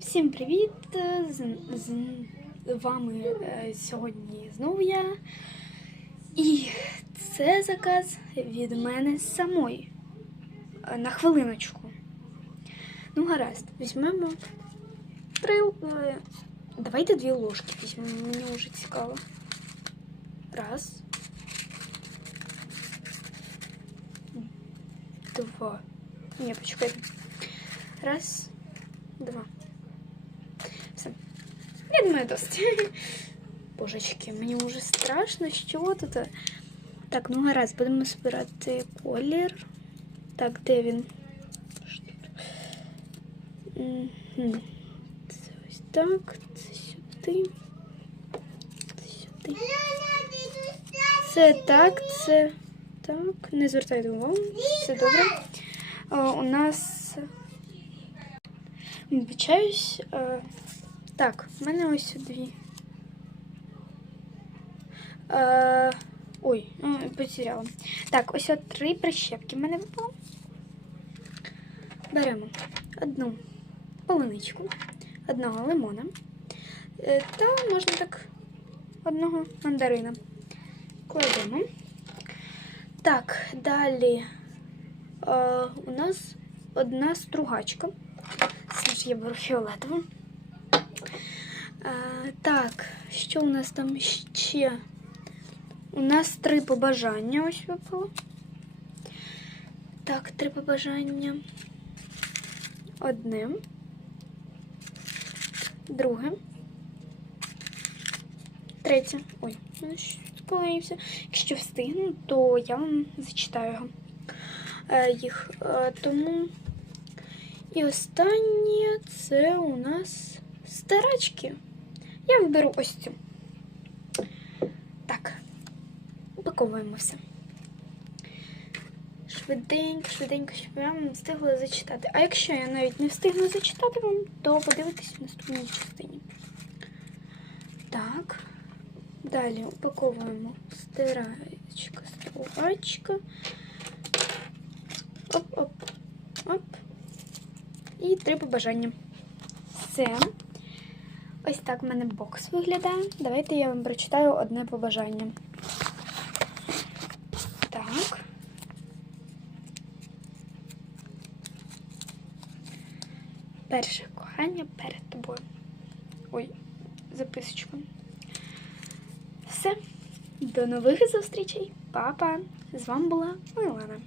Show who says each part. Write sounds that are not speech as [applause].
Speaker 1: Всім привіт! З, з вами е, сьогодні знову я. І це заказ від мене самої. Е, На хвилиночку. Ну, гаразд, візьмемо три. е, Давайте дві ложки візьмемо, мені вже цікаво. Раз. Два. Ні, почекайте. Раз, Я думаю, досить. [laughs] Божечки, мені вже страшно, що тут. Так, ну гаразд, будемо збирати колір. Так, де він? Що тут? Мгм. Це ось так, це сюди. Це сюди. Це так, це так. Не звертайте увагу. Все добре. О, у нас. Вибачаюсь. Так, в мене ось дві. Е, Ой, ну, потеряла. Так, ось три прищепки в мене випало. Беремо одну полуничку, одного лимона. е, Та можна так одного мандарина. Кладемо. Так, далі е, у нас одна стругачка. Це ж беру фіолетову. Так, що у нас там ще? У нас три побажання ось випало. Так, три побажання. Одне. Друге. Третє. Ой, ну, спалився. Якщо встигну, то я вам зачитаю його. Е, їх. Е, тому. І останнє це у нас старачки. Я виберу ось цю. Так, упаковуємо все. Швиденько, швиденько, щоб я вам встигла зачитати. А якщо я навіть не встигну зачитати вам, то подивитесь в наступній частині. Так. Далі упаковуємо стирачка, стругачка. Оп-оп. Оп. І три побажання. Все. Ось так в мене бокс виглядає. Давайте я вам прочитаю одне побажання. Так. Перше кохання перед тобою. Ой, записочку. Все. До нових зустрічей. Па-па. З вами була Милана.